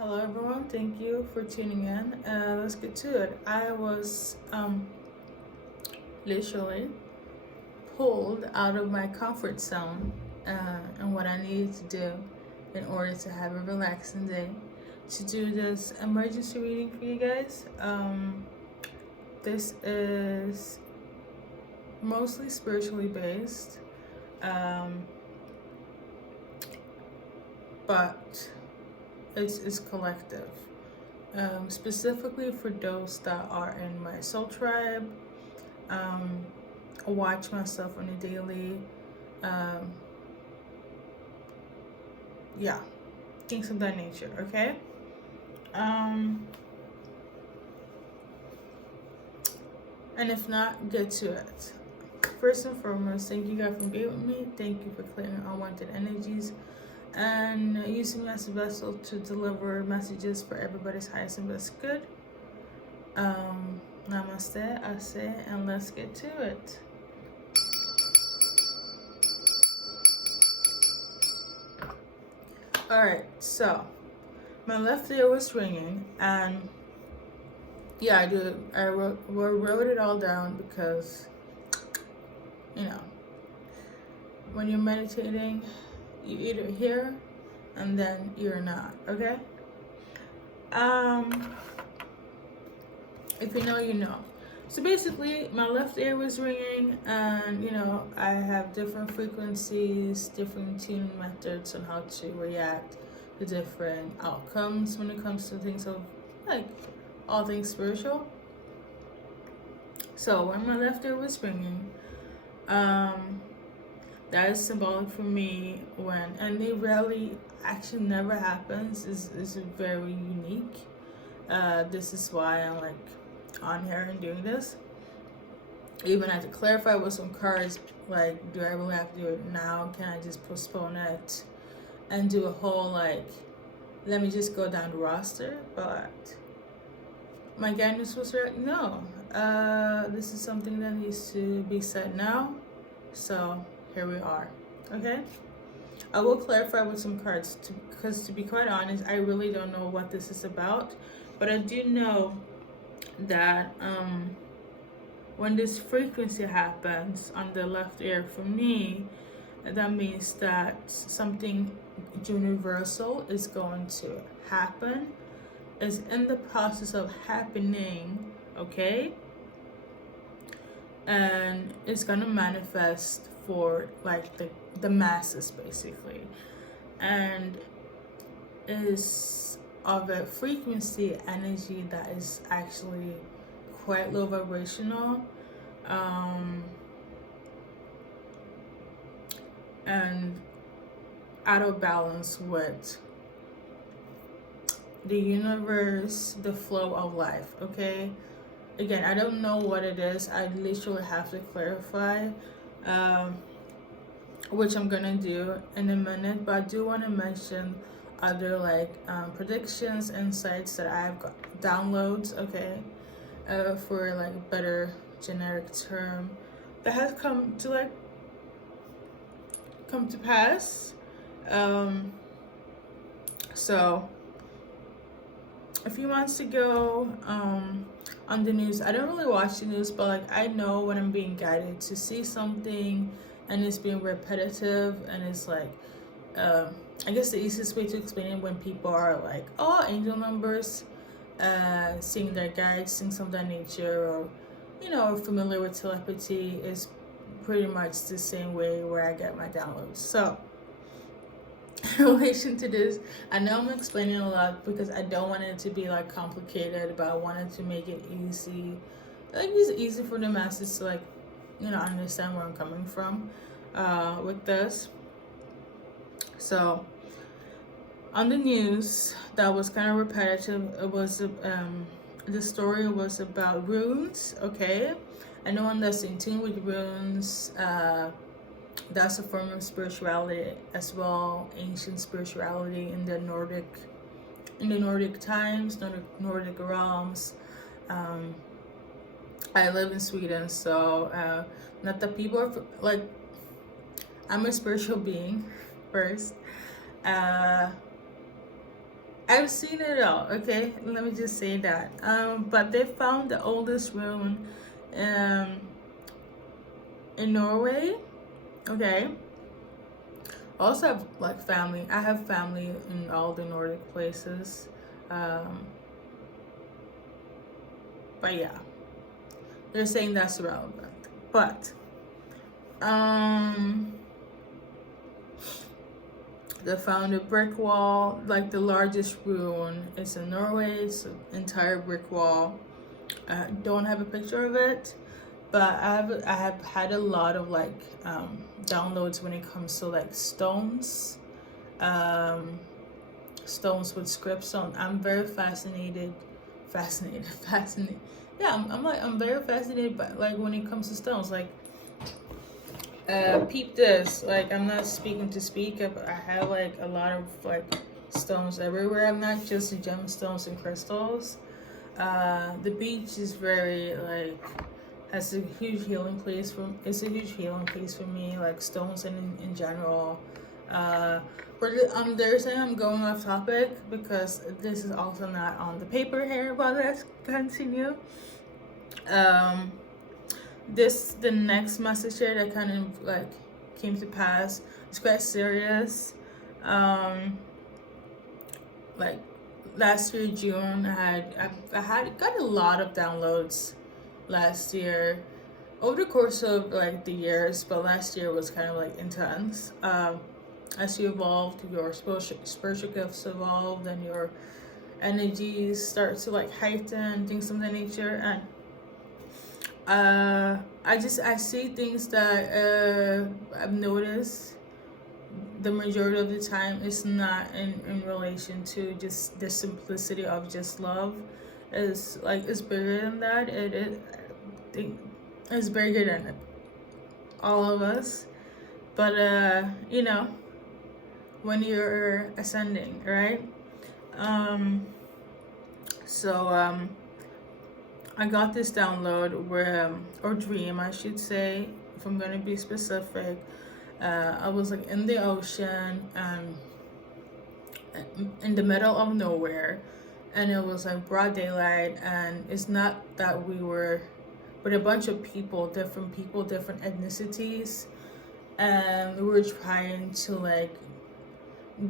Hello everyone, thank you for tuning in. Let's get to it. I was literally pulled out of my comfort zone and what I needed to do in order to have a relaxing day to do this emergency reading for you guys. This is mostly spiritually based, but it's collective. Specifically for those that are in my soul tribe, watch myself on a daily, um, yeah, things of that nature, okay? And if not, get to it. First and foremost, thank you God for being with me. Thank you for clearing unwanted energies and using me as a vessel to deliver messages for everybody's highest and best good. Namaste, I say, and let's get to it. Alright, so my left ear was ringing, and yeah, I wrote it all down because, you know, when you're meditating, you either hear and then you're not, okay? If you know, you know. So basically, my left ear was ringing, and I have different frequencies, different tuning methods on how to react to different outcomes when it comes to things of like all things spiritual. So when my left ear was ringing, that is symbolic for me and it rarely, actually never happens, is very unique. This is why I'm like on here and doing this. Even I had to clarify with some cards, like, do I really have to do it now? Can I just postpone it and do a whole, like, let me just go down the roster? But my guidance was right, no. This is something that needs to be said now. So here we are, okay? I will clarify with some cards because to be quite honest, I really don't know what this is about. But I do know that when this frequency happens on the left ear for me, that means that something universal is going to happen. It's in the process of happening, okay? And it's gonna manifest for like the masses basically, and is of a frequency energy that is actually quite low vibrational, and out of balance with the universe, the flow of life, okay? Again, I don't know what it is. I literally have to clarify, which I'm gonna do in a minute, but I do want to mention other like predictions, insights that I've got, downloads, okay, for like a better generic term that has come to pass. So a few months ago, on the news, I don't really watch the news, but like I know when I'm being guided to see something and it's being repetitive, and it's like I guess the easiest way to explain it, when people are like, oh, angel numbers, seeing their guides, things of that nature, or familiar with telepathy, is pretty much the same way where I get my downloads. So in relation to this, I know I'm explaining a lot because I don't want it to be like complicated, but I wanted to make it easy, like it's easy for the masses to like understand where I'm coming from with this. So on the news, that was kind of repetitive. It was the story was about runes, okay? Anyone that's in tune with runes, that's a form of spirituality as well, ancient spirituality in the Nordic times, Nordic realms. I live in Sweden, so not that people are like, I'm a spiritual being first, I've seen it all, okay? Let me just say that. But they found the oldest ruin um, in Norway, okay? I also have like family. I have family in all the Nordic places. Um, but yeah, they're saying that's irrelevant. But um, they found a brick wall, like the largest ruin. It's in Norway. It's an entire brick wall. I don't have a picture of it, but I have had a lot of like downloads when it comes to like stones, um, stones with scripts on. I'm very fascinated. Yeah, I'm very fascinated by like when it comes to stones. Like, peep this. Like, I'm not speaking to speak, but I have like a lot of like stones everywhere. I'm not just gemstones and crystals. The beach is very like has a huge healing place for. It's a huge healing place for me. Like stones and in general. But they're saying I'm going off topic because this is also not on the paper here. But let's continue. The next message here that kind of like came to pass. It's quite serious. Like last year June, I got a lot of downloads last year over the course of like the years, but last year was kind of like intense. As you evolved, your spiritual gifts evolved, and your energies start to like heighten, things of that nature. And I see things that I've noticed the majority of the time is not in relation to just the simplicity of just love. It's bigger than that. It's bigger than all of us. But when you're ascending, right? So I got this download where, or dream, I should say, if I'm gonna be specific. I was like in the ocean, in the middle of nowhere, and it was like broad daylight. And it's not that we were with a bunch of people, different ethnicities, and we were trying to like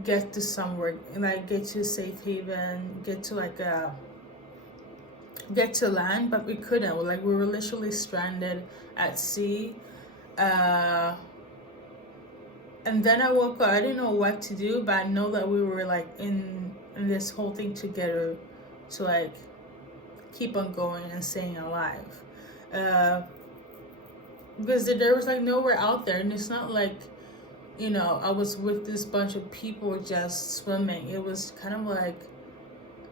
get to somewhere, like get to a safe haven, get to land, but we couldn't. Like we were literally stranded at sea. And then I woke up. I didn't know what to do, but I know that we were like in this whole thing together to like keep on going and staying alive. Because there was like nowhere out there, and it's not like, I was with this bunch of people just swimming. It was kind of like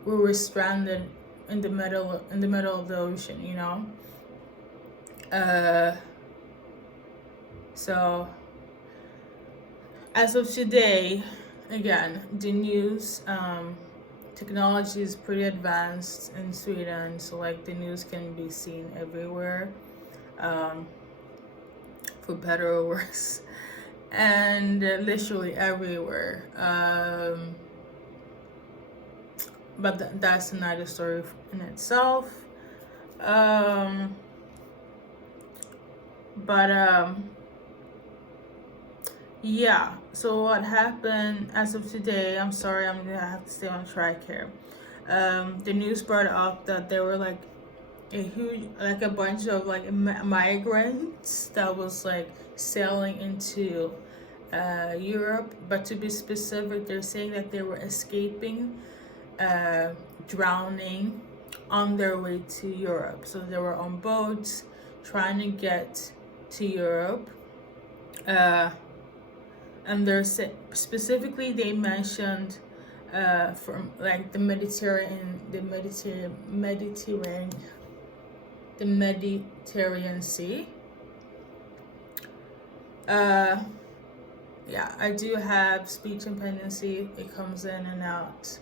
we were stranded in the middle of the ocean, So as of today, again, the news, technology is pretty advanced in Sweden, so like the news can be seen everywhere, for better or worse, and literally everywhere. But that's another story in itself. Yeah, so what happened as of today, I'm sorry, I'm gonna have to stay on track here. The news brought up that there were like a bunch of like migrants that was like sailing into Europe, but to be specific, they're saying that they were escaping drowning on their way to Europe. So they were on boats trying to get to Europe. And they're specifically they mentioned from like the Mediterranean Sea. Yeah, I do have speech impedancy. It comes in and out.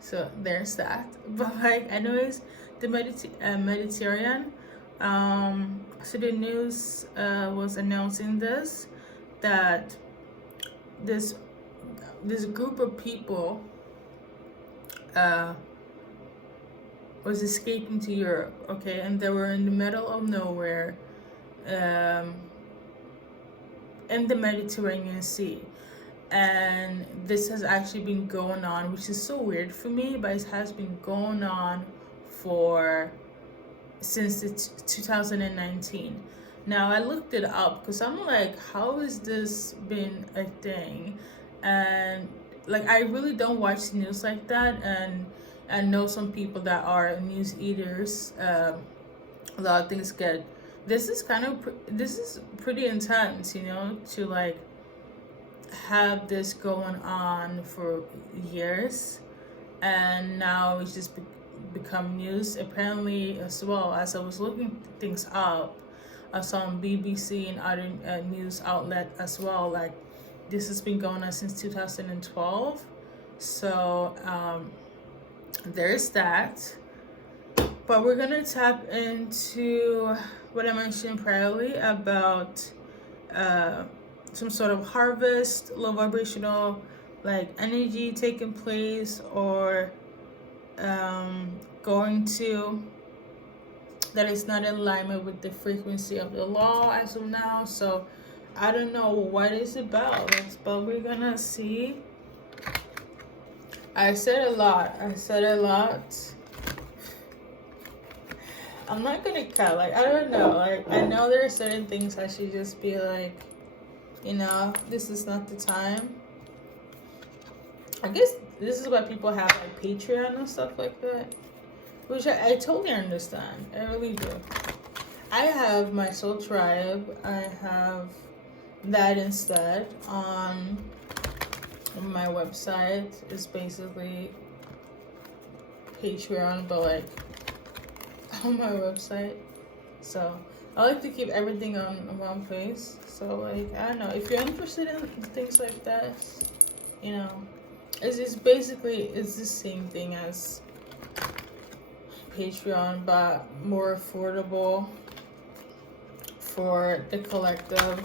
So there's that. But like I know it's the Mediterranean. So the news was announcing that this this group of people was escaping to Europe, okay, and they were in the middle of nowhere, in the Mediterranean Sea. And this has actually been going on, which is so weird for me, but it has been going on for since 2019. Now I looked it up because I'm like, how has this been a thing? And like, I really don't watch news like that, and I know some people that are news eaters. A lot of things get. This is pretty intense, you know, to like have this going on for years, and now it's just become news. Apparently, as well, as I was looking things up, I saw on BBC and other news outlet as well, like this has been going on since 2012. So there's that. But we're gonna tap into what I mentioned priorly about some sort of harvest, low vibrational like energy taking place, or going to that is not in alignment with the frequency of the law as of now. So I don't know what it's about, but we're gonna see. I said a lot. I'm not gonna cut. Like, I don't know. Like, I know there are certain things I should just be like, you know, this is not the time. I guess this is why people have like Patreon and stuff like that, which I totally understand. I really do. I have my soul tribe. I have that instead on my website. It's basically Patreon, but like on my website. So I like to keep everything on one place. So like, I don't know, if you're interested in things like that, you know, it's basically the same thing as Patreon, but more affordable for the collective.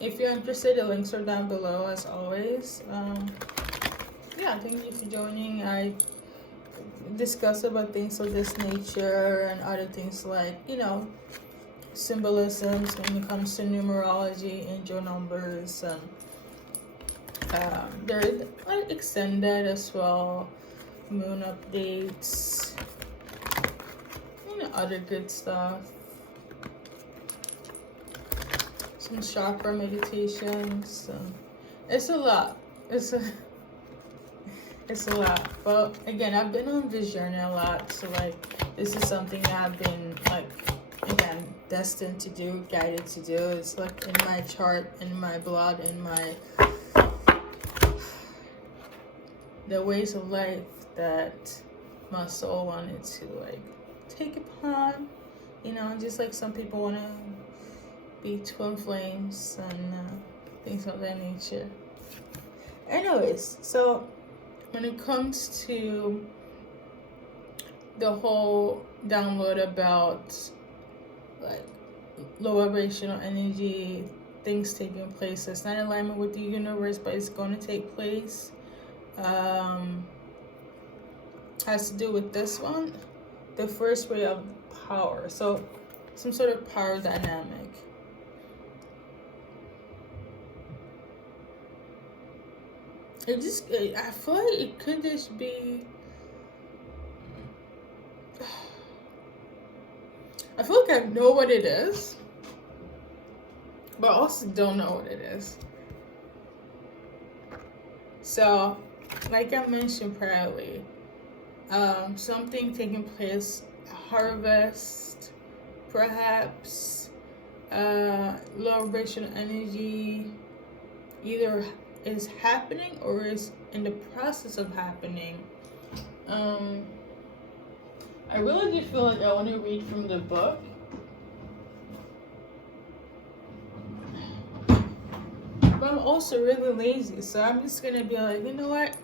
If you're interested, the links are down below as always. Yeah, thank you for joining. I discuss about things of this nature and other things like, you know, symbolisms when it comes to numerology, angel numbers, and they're like extended as well, moon updates, you know, other good stuff, some chakra meditations. It's a lot. It's a lot. But again, I've been on this journey a lot, so like this is something that I've been like, again, destined to do, guided to do. It's like in my chart, in my blood, in my the ways of life that my soul wanted to like take upon, you know, just like some people want to be twin flames and things of that nature. Anyways, so when it comes to the whole download about like low vibrational energy, things taking place that's not in alignment with the universe, but it's going to take place, has to do with this one, the first way of power. So some sort of power dynamic. I feel like it could just be, I feel like I know what it is, but I also don't know what it is. So, like I mentioned priorly, something taking place, harvest, perhaps, low vibrational energy, either is happening or is in the process of happening. I really do feel like I want to read from the book. But I'm also really lazy, so I'm just gonna be like, you know what?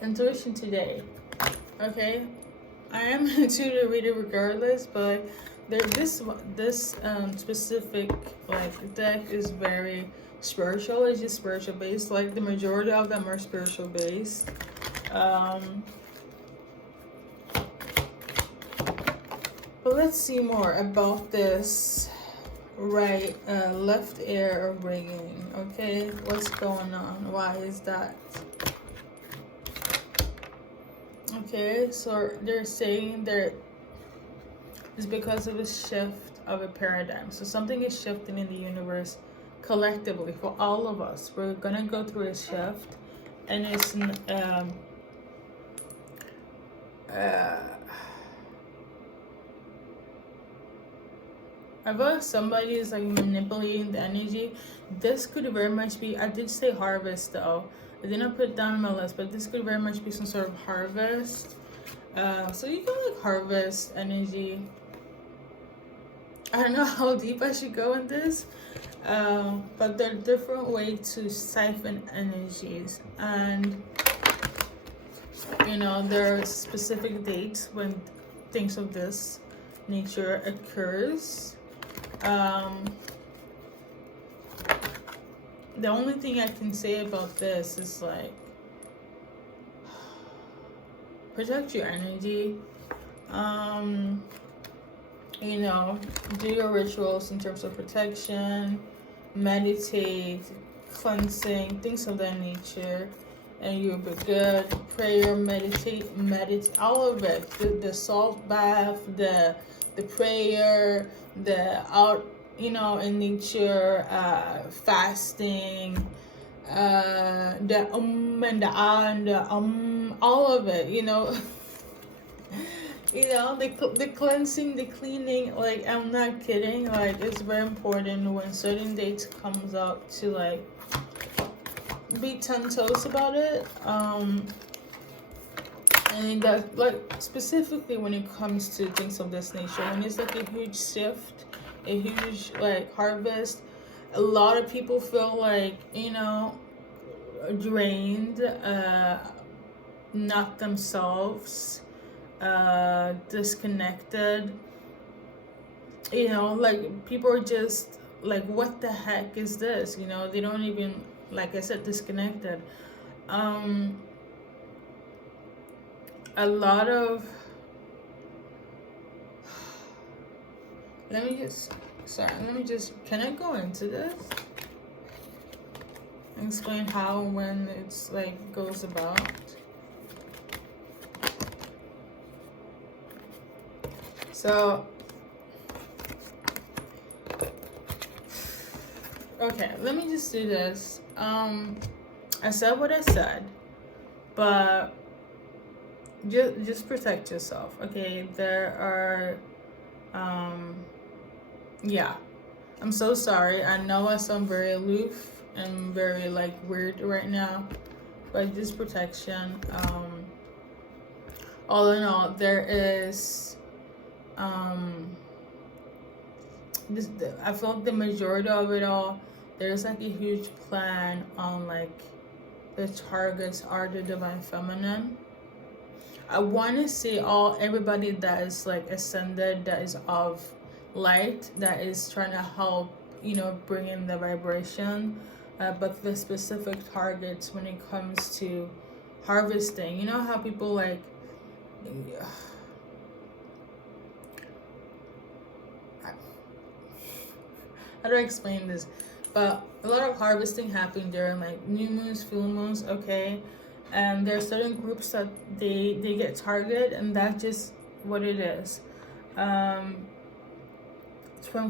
Intuition today. Okay? I am into the reader regardless, but this specific like deck is very spiritual. It's just spiritual based. Like the majority of them are spiritual based. But let's see more about this right left ear ringing. Okay, what's going on? Why is that? Okay, so they're saying that it's because of a shift of a paradigm. So something is shifting in the universe collectively for all of us. We're gonna go through a shift, and it's I feel like somebody is like manipulating the energy. This could very much be, I did say harvest though. I did not put it down on my list, but this could very much be some sort of harvest. So you can like harvest energy. I don't know how deep I should go in this, but there are different ways to siphon energies, and you know there are specific dates when things of this nature occurs. The only thing I can say about this is like protect your energy. You know, do your rituals in terms of protection, meditate, cleansing, things of that nature, and you'll be good. Prayer, meditate, all of it. The salt bath, the prayer, the out, you know, in nature, fasting, the and the and the all of it, you know. You know, the cleansing, the cleaning, like I'm not kidding, like it's very important when certain dates comes up to like be 10 toes about it. And that, like specifically when it comes to things of this nature, when it's like a huge shift, a huge like harvest, a lot of people feel like, you know, drained, not themselves, disconnected, you know, like people are just like, what the heck is this, you know, they don't even, like I said, disconnected. A lot of, let me just can I go into this and explain how and when it's like goes about? So, okay, let me just do this. I said what I said, but just protect yourself, okay? There are, yeah. I'm so sorry. I know I sound very aloof and very like weird right now, but just protection. All in all, there is, I feel like the majority of it all, there's like a huge plan on like the targets are the divine feminine. I want to see everybody that is like ascended, that is of light, that is trying to help, you know, bring in the vibration, but the specific targets when it comes to harvesting. You know how people like, how do I explain this? But a lot of harvesting happening during like new moons, full moons, okay? And there are certain groups that they get targeted, and that's just what it is. Twin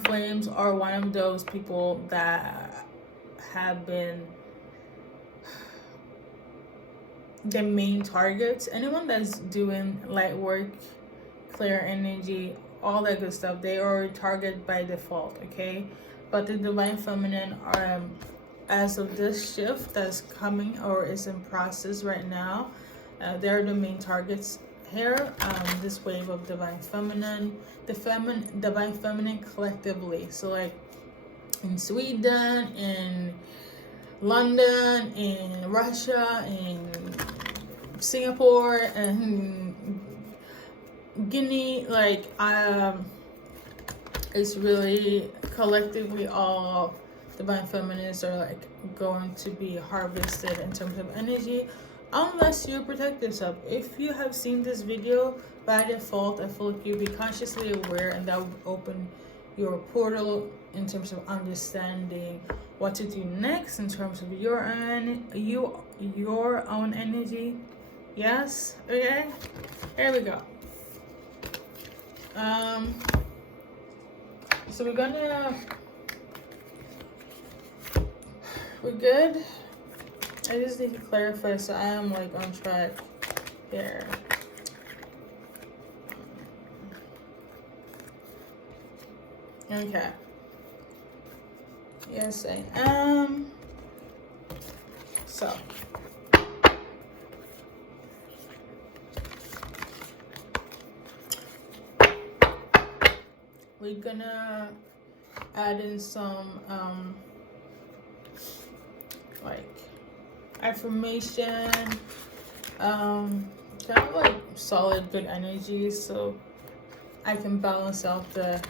flames are one of those people that have been the main targets. Anyone that's doing light work, clear energy, all that good stuff, they are targeted by default, okay? But the divine feminine are, as of this shift that's coming or is in process right now, they're the main targets here. This wave of divine feminine, divine feminine collectively. So like in Sweden, in London, in Russia, in Singapore, and Guinea, like it's really collectively all divine feminines are like going to be harvested in terms of energy, unless you protect yourself. If you have seen this video, by default I feel like you'll be consciously aware, and that would open your portal in terms of understanding what to do next in terms of your own energy. Yes. Okay, here we go. So we're good. I just need to clarify so I am like on track here. Okay. Yes, I am. So we're gonna add in some like affirmation, kind of like solid good energy, so I can balance out the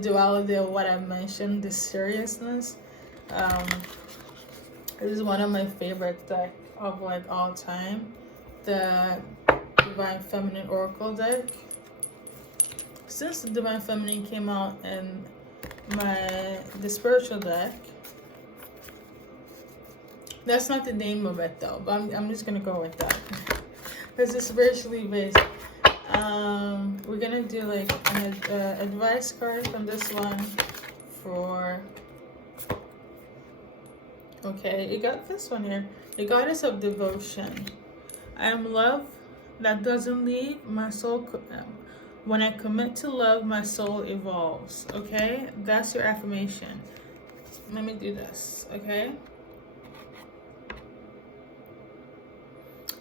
duality of what I mentioned, the seriousness. This is one of my favorite deck of like all time, the Divine Feminine Oracle deck. Since the Divine Feminine came out in the spiritual deck, that's not the name of it though, but I'm just gonna go with that because it's spiritually based. We're gonna do like an advice card from this one for, okay, you got this one here, the Goddess of Devotion. I am love that doesn't leave my soul. When I commit to love, my soul evolves. Okay, that's your affirmation. Let me do this. Okay,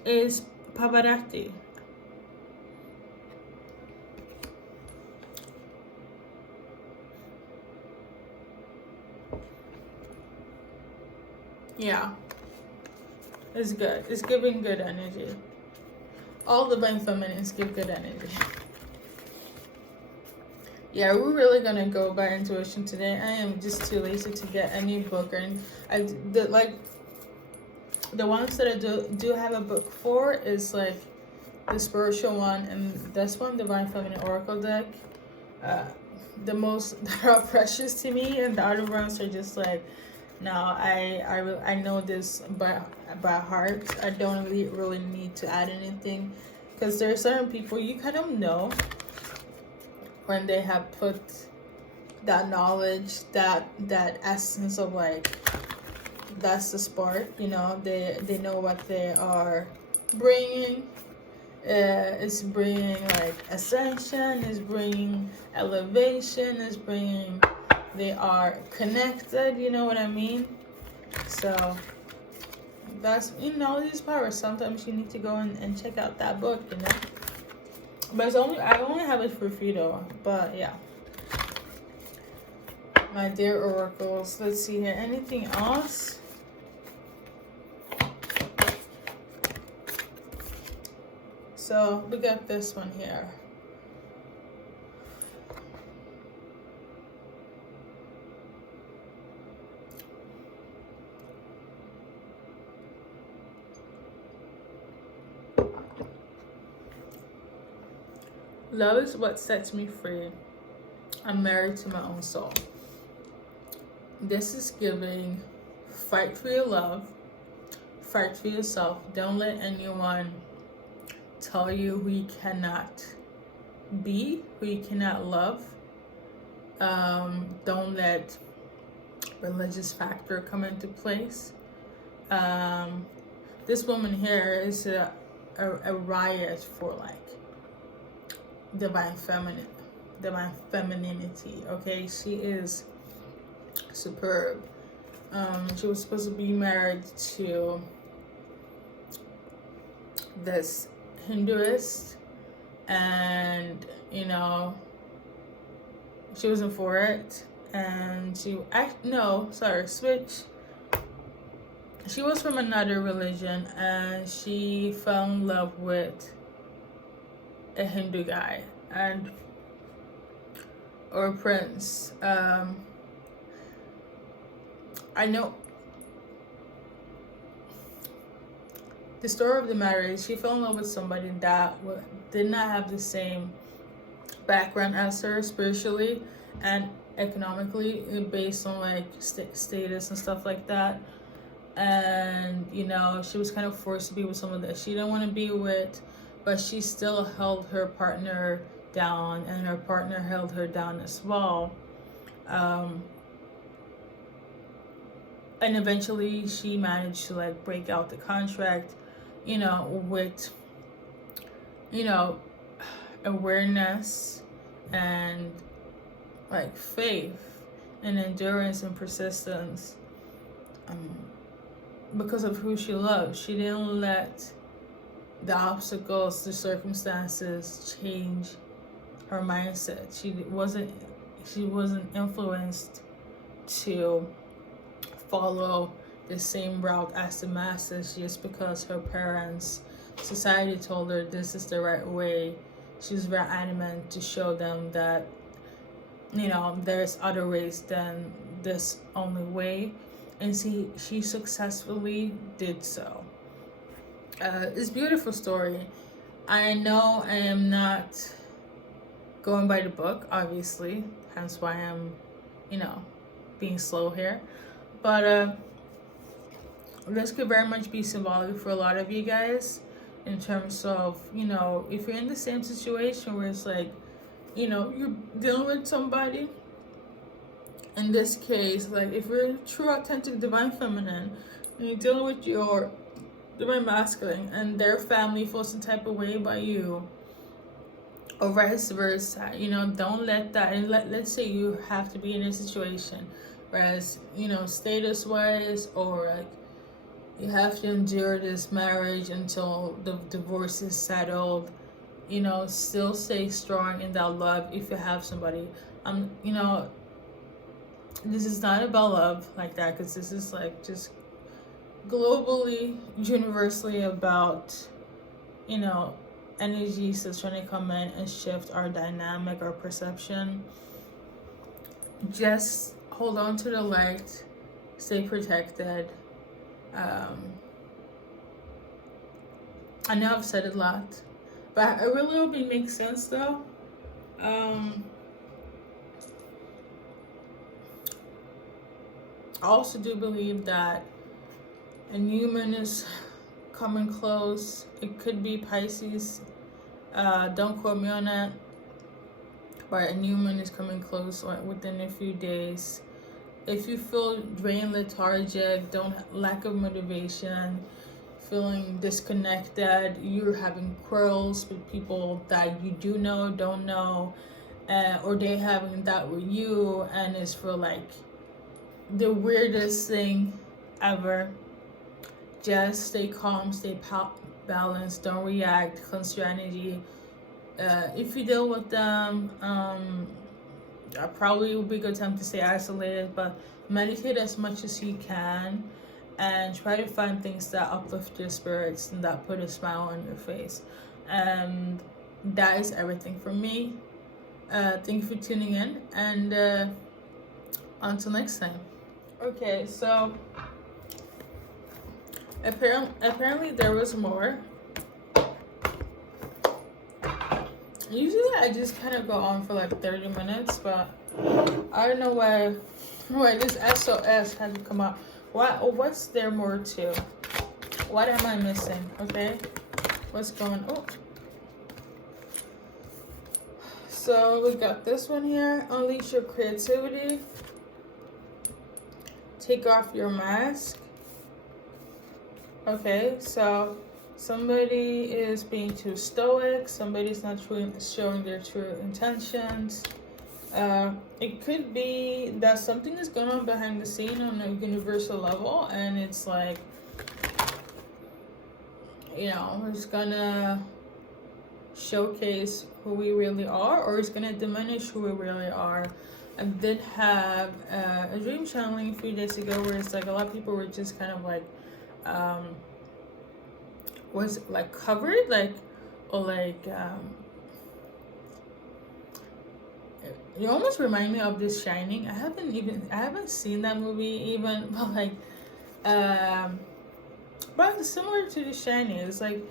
is Pavarati. Yeah, it's good. It's giving good energy. All Divine Feminines give good energy. Yeah, we're really gonna go by intuition today. I am just too lazy to get any book, or the ones that I do have a book for is like the spiritual one, and this one, Divine Feminine Oracle deck. The most that are precious to me, and the other ones are just like, no, I know this by heart. I don't really need to add anything, because there are certain people you kind of know when they have put that knowledge, that essence of like, that's the spark, you know, they know what they are bringing. It's bringing like ascension, it's bringing elevation, it's bringing, they are connected, you know what I mean? So that's, you know, these powers, sometimes you need to go and check out that book, you know. But I only have it for free though. But yeah, my dear oracles, let's see here, anything else? So we got this one here. Love is what sets me free. I'm married to my own soul. This is giving, fight for your love, fight for yourself. Don't let anyone tell you who you cannot be, who you cannot love. Don't let religious factor come into place. This woman here is a riot for like divine femininity. Okay, she is superb. She was supposed to be married to this Hinduist, and you know, she wasn't for it, and switch. She was from another religion, and she fell in love with a Hindu guy, and or prince. I know the story of the marriage. She fell in love with somebody that did not have the same background as her spiritually and economically, based on like status and stuff like that. And you know, she was kind of forced to be with someone that she didn't want to be with, but she still held her partner down, and her partner held her down as well. And eventually she managed to like break out the contract, you know, with, you know, awareness and like faith and endurance and persistence, because of who she loved. She didn't let the obstacles, the circumstances change her mindset. She wasn't influenced to follow the same route as the masses just because her parents, society told her this is the right way. She was very adamant to show them that, you know, there's other ways than this only way, and she successfully did so. It's a beautiful story. I know I am not going by the book, obviously, hence why I'm, you know, being slow here. But this could very much be symbolic for a lot of you guys, in terms of, you know, if you're in the same situation where it's like, you know, you're dealing with somebody. In this case, like if you're true, authentic, divine feminine, and you're dealing with your divine masculine, and their family feels some type of way by you, or vice versa, you know, don't let that. And let's say you have to be in a situation, whereas, you know, status wise, or like you have to endure this marriage until the divorce is settled. You know, still stay strong in that love if you have somebody. You know, this is not about love like that, because this is like just globally, universally about, you know, energies that's trying to come in and shift our dynamic, our perception. Just hold on to the light, stay protected. I know I've said it a lot, but I really hope it makes sense though. I also do believe that a new moon is coming close. It could be Pisces. Don't quote me on that. But a new moon is coming close within a few days. If you feel drained, lethargic, lack of motivation, feeling disconnected, you're having quarrels with people that you do know, don't know, or they having that with you, and it's for like the weirdest thing ever, just stay calm, stay balanced, don't react, cleanse your energy. If you deal with them, probably would be a good time to stay isolated, but meditate as much as you can, and try to find things that uplift your spirits and that put a smile on your face. And that is everything from me. Thank you for tuning in, and until next time. Okay, so apparently there was more. Usually I just kind of go on for like 30 minutes, but I don't know why this SOS had to come out. What's there more to? What am I missing? Okay, what's going on? So we got this one here. Unleash your creativity. Take off your mask. Okay, so somebody is being too stoic. Somebody's not showing their true intentions. It could be that something is going on behind the scene on a universal level, and it's like, you know, it's gonna showcase who we really are, or it's gonna diminish who we really are. I did have a dream channeling a few days ago where it's like a lot of people were just kind of like, was like covered, like, or like, You almost remind me of this Shining. I haven't seen that movie even, but like, um, but it's similar to The Shining. It's like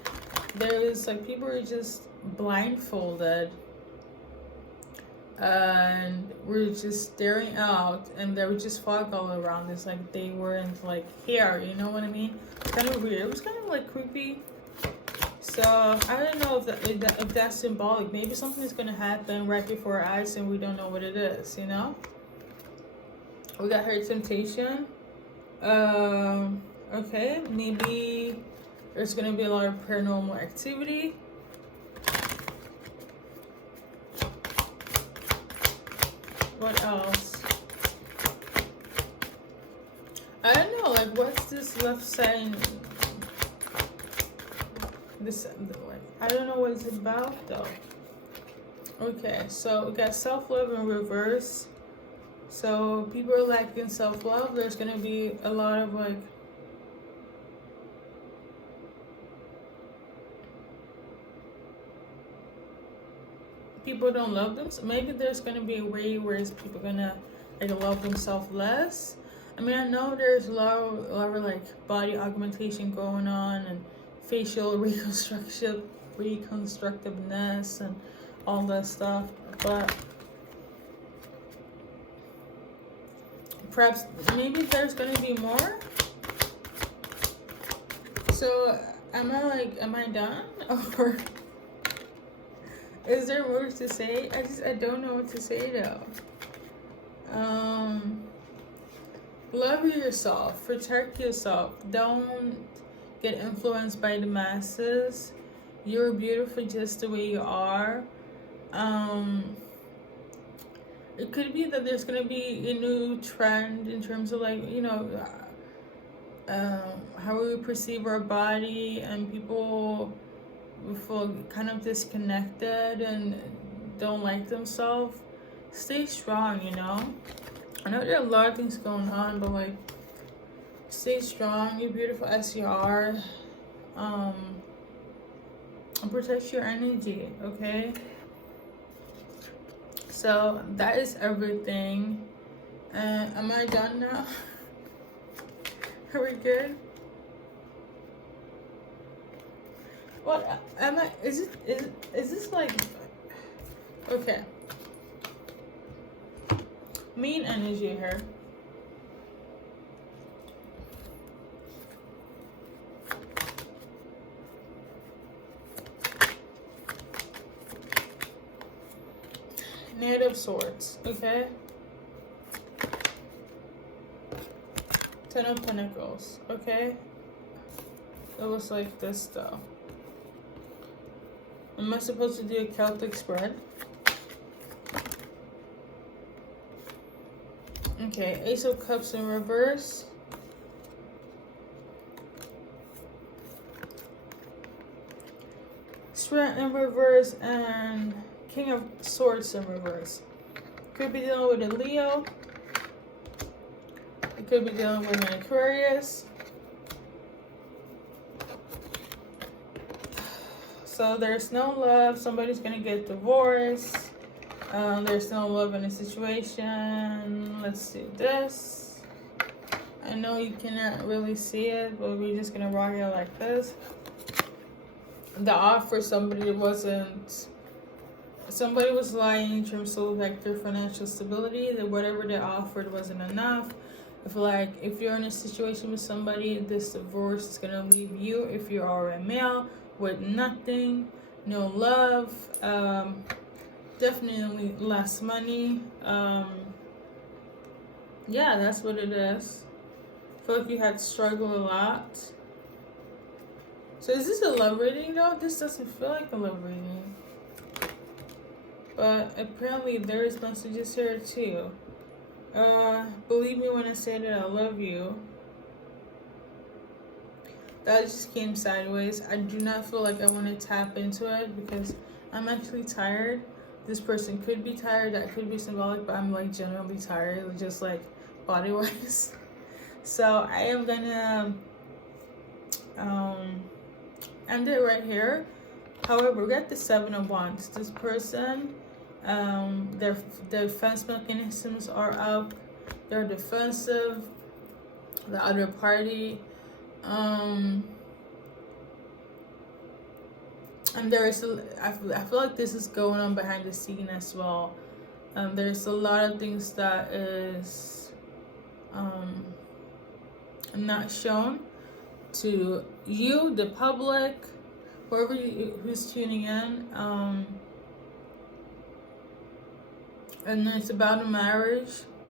there's like people are just blindfolded and we're just staring out, and there was just fog all around us, like they weren't like here. You know what I mean? It's kind of weird. It was kind of like creepy. So I don't know if that's symbolic. Maybe something is gonna happen right before our eyes, and we don't know what it is. You know. We got her temptation. Okay, maybe there's gonna be a lot of paranormal activity. What else? I don't know, like what's this left side? This, like, I don't know what it's about though. Okay, so we got self-love in reverse. So people are lacking self-love. There's gonna be a lot of like people don't love them. So maybe there's gonna be a way where people gonna like love themselves less. I mean, I know there's a lot of like body augmentation going on and facial reconstructiveness and all that stuff, but perhaps maybe there's gonna be more. So am I done or is there more to say? I don't know what to say though. Love yourself, protect yourself, don't get influenced by the masses. You're beautiful just the way you are. It could be that there's gonna be a new trend in terms of like, you know, how we perceive our body, and people feel kind of disconnected and don't like themselves. Stay strong, you know. I know there are a lot of things going on, but like, stay strong. You're beautiful as you are. And protect your energy, okay? So that is everything. Am I done now? Are we good? What am I? Is this like? Okay. Mean energy here. Knight of Swords, okay? Ten of Pentacles, okay? It was like this though. Am I supposed to do a Celtic spread? Okay, Ace of Cups in reverse. Strength in reverse and King of Swords in reverse. Could be dealing with a Leo. It could be dealing with an Aquarius. So there's no love. Somebody's gonna get divorced. There's no love in the situation. Let's do this. I know you cannot really see it, but we're just gonna rock it like this. The offer, somebody was lying in terms of like their financial stability, that whatever they offered wasn't enough. If you're in a situation with somebody, this divorce is gonna leave you, if you are a male, with nothing, no love, definitely less money. Yeah, that's what it is. I feel like you had struggled a lot. So is this a love reading though? This doesn't feel like a love reading. But apparently there is messages here too. Believe me when I say that I love you. That just came sideways. I do not feel like I want to tap into it because I'm actually tired. This person could be tired. That could be symbolic, but I'm like generally tired, just like body wise. So I am gonna end it right here. However, we got the 7 of Wands. This person Their defense mechanisms are up. They're defensive. The other party. And there is I feel like this is going on behind the scene as well. There's a lot of things that is not shown to you, the public, whoever who's tuning in. And it's about a marriage.